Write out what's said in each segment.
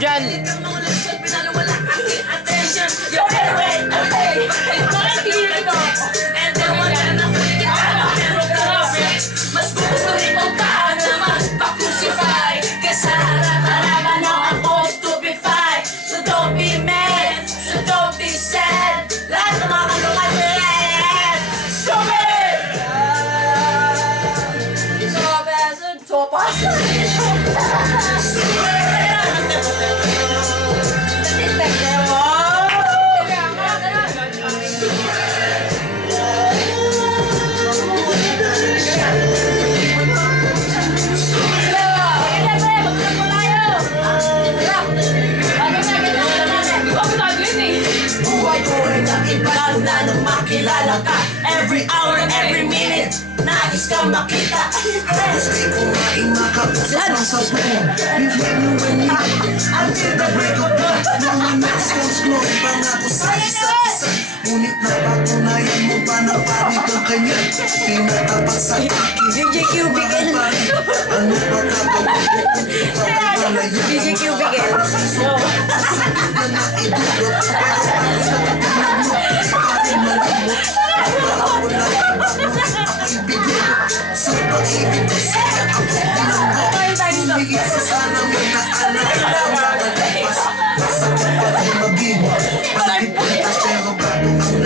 dyan. Every hour, every minute, nais kang makita. Gusto ko maing makapusap sa buong before you and me until the break of dawn. No one else comes close. Pangako sa isa-isa, ngunit napatunayan mo ba na pari kang kanya? Pinatapat sa akin DJ Cubic. ano ba kapag DJ Cubic. sa pag-ibig ko sa'yo ang pinanggo sa sana mo na basta kapag ay maging pag-ipunta pero bago ang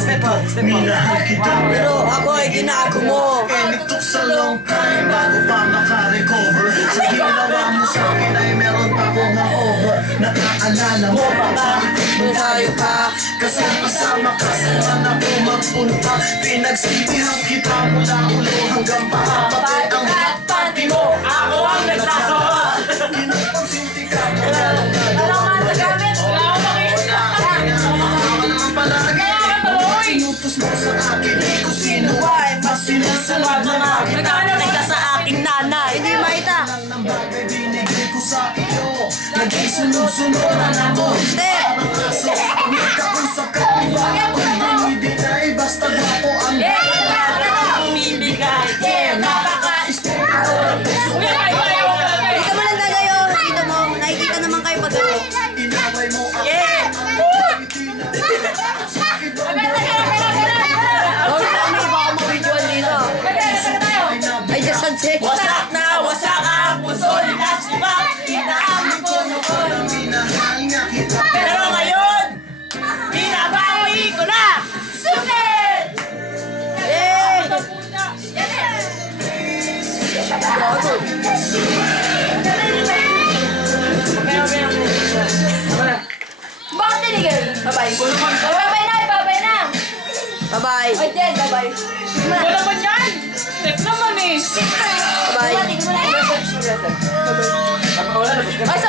napasin ko minahal kita pero ako ay ginago mo. And it took so long time bago pa makarecover. Sa ginawa mo sa akin ay meron pa akong hangover. Nakaalala mo pa bakit kung tayo pa kasama ka saan ako magpunta. Pinagsintihan kita mula ulo hanggang paa. Pati ang pati mo ako ang nagsasawa. Pinagsinti ka wala akong gamit. Wala akong makita. Palagi inutos mo sa akin, di ko sino ay mas sinasalad ng akin. Nagkakaroon ka sa aking nanay. Hindi maita. Ang bagay binigay ko sa iyo, naging sunod-sunod na ako. Parang aso, nagkausap ka iba. Kung bumibigay, basta gwapo ang Bumibigay. napaka-estero. Dito mo lang tagayo. Dito mo. Nakikita naman kayo pag ano. Inaway mo ako. Wasak na wasak ang puso ni Lasipa. Inaamin ko noon. Minahal niya kita. Pero ngayon, binabawi ko na. Sumit! Yay! Bakit tinigil? Bye-bye. Babay na! Babay na! Bye-bye. O, Jen, babay. Wala naman yan! Step naman eh! Bye. Tingnan mo na. Wala na. Ay, sa